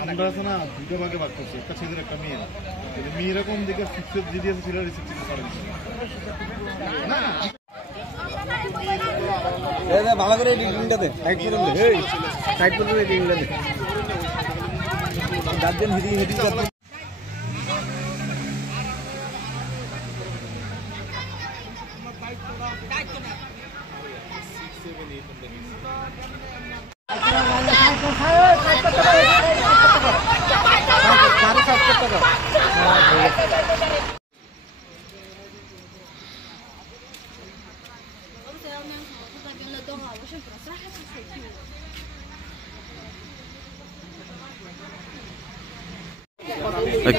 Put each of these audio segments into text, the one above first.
আমরা আছে না দুটো ভাগে ভাগ করছি, একটা ছেলের একটা মেয়ের। মেয়েরা কম দিকে ফিক্সড দিয়ে দিয়েছে, ছেলেরা রিসিপ্ট করে না। ভালো করে এডিটিংটা দে, সাইড করে দে, এই সাইড করে দে, এডিটিংটা দে। গার্জেন হিডিং করতে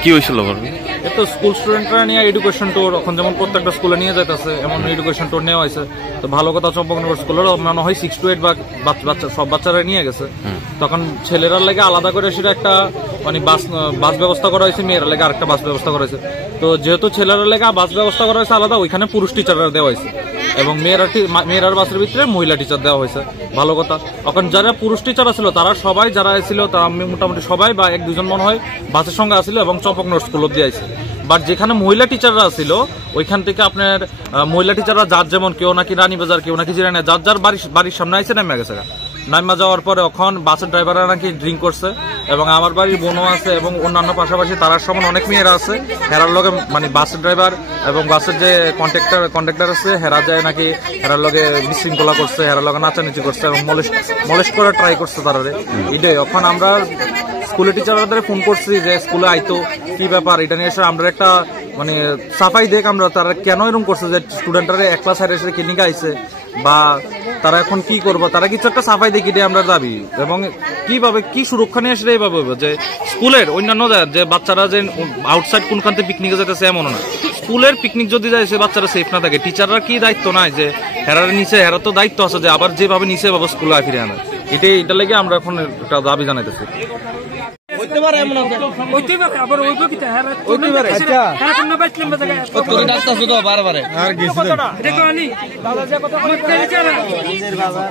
কি হয়েছিল? তো স্কুল স্টুডেন্টরা নিয়ে এডুকেশন ট্যুর, এখন যেমন প্রত্যেকটা স্কুলে নিয়ে যাইতেছে এমন এডুকেশন ট্যুর নেওয়া হয়েছে। তো ভালো কথা, চম্পকনগর স্কুলের মনে হয় 6 to 8 বাচ্চা সব বাচ্চারা নিয়ে গেছে। তখন ছেলেরা লেগে আলাদা করে সেটা একটা মানে বাস ব্যবস্থা করা হয়েছে, মেয়েরা লেগে আরেকটা বাস ব্যবস্থা করা হয়েছে। তো যেহেতু ছেলেরা লেগে বাস ব্যবস্থা করা হয়েছে আলাদা, ওইখানে পুরুষ টিচাররা দেওয়া হয়েছে এবং মেয়েরার বাসের ভিতরে মহিলা টিচার দেওয়া হয়েছে। ভালো কথা। এখন যারা পুরুষ টিচার ছিল তারা সবাই, যারা ছিল তারা মোটামুটি সবাই বা 1-2 জন মনে হয় বাসের সঙ্গে আসছিল এবং চম্পকনগর স্কুল অব্দি আইছে। বাট যেখানে মহিলা টিচাররা ছিল ওইখান থেকে আপনার মহিলা টিচাররা যার যেমন, কেউ নাকি রানীবাজার, কেউ নাকি জিরানি, যার বাড়ির সামনে আইসে নামা গেছে। নামা যাওয়ার পরে এখন বাসের ড্রাইভাররা নাকি ড্রিঙ্ক করছে এবং আমার বাড়ির বোনও আছে এবং অন্যান্য পাশাপাশি তার সমান অনেক মেয়েরা আছে। হেরার লগে মানে বাসের ড্রাইভার এবং বাসের যে কন্ট্রাক্টর আছে হেরা যায় নাকি হেরার লগে বিশৃঙ্খলা করছে, হেরার লগে নাচানাচি করছে এবং মলেস্ট করার ট্রাই করছে তারা। এটাই এখন আমরা স্কুলের টিচারদের ফোন করছি যে স্কুলে আইতো কি ব্যাপার, এটা নিয়ে এসে আমরা একটা মানে সাফাই দেখ আমরা তারা কেন এরকম করছে যে স্টুডেন্টরা এক ক্লাস হাইরে এসে ক্লিনিকে আইছে বা তারা এখন কি করবো, তারা কিছু একটা সাফাই দেখি আমরা দাবি। এবং কিভাবে কি সুরক্ষা নিয়ে আসলে এইভাবে যে স্কুলের অন্যান্য যে বাচ্চারা যে আউটসাইড কোনখান থেকে পিকনিকে যেতেছে এমন না, স্কুলের পিকনিক যদি যায় সে বাচ্চারা সেফ না থাকে, টিচাররা কি দায়িত্ব নাই যে হেরার নিচে, হেরা তো দায়িত্ব আছে যে আবার যেভাবে নিচে ভাবে স্কুলে ফিরে আনা। এটা লেগে আমরা এখন একটা দাবি জানাইতেছি। হইতে পারে এমন হইতে পারে, আবার ওই বকিতে হইতে পারে। আচ্ছা এখন না বাইক নাম্বার জায়গা কত করে ডাক্তার শুধু বারবার আর গেছি দেখো আনি দাদা যে কথা কই তেলিছে না নিজের বাবা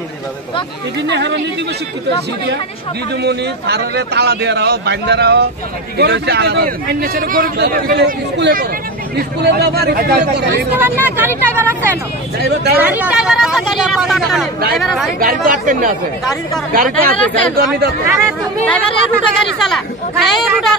নিজের বাবা এদিনে হারানি দিব শিক্ষিত সিডিয়া দিদুমনি থারারে তালা দেয়া রাও বাইন্দা রাও এটা হচ্ছে আলাদা আইনেছের গরিব গেলে স্কুলে করো, স্কুলে বাবা স্কুলে না গাড়ি ড্রাইভার আছে না, গাড়ি ড্রাইভার আছে, গাড়ি তো আটকে না আছে, গাড়ি তো আছে, গাড়ি তো নিতে আরে তুমি ড্রাইভারের রুটে গাড়ি চালা, এই রুটে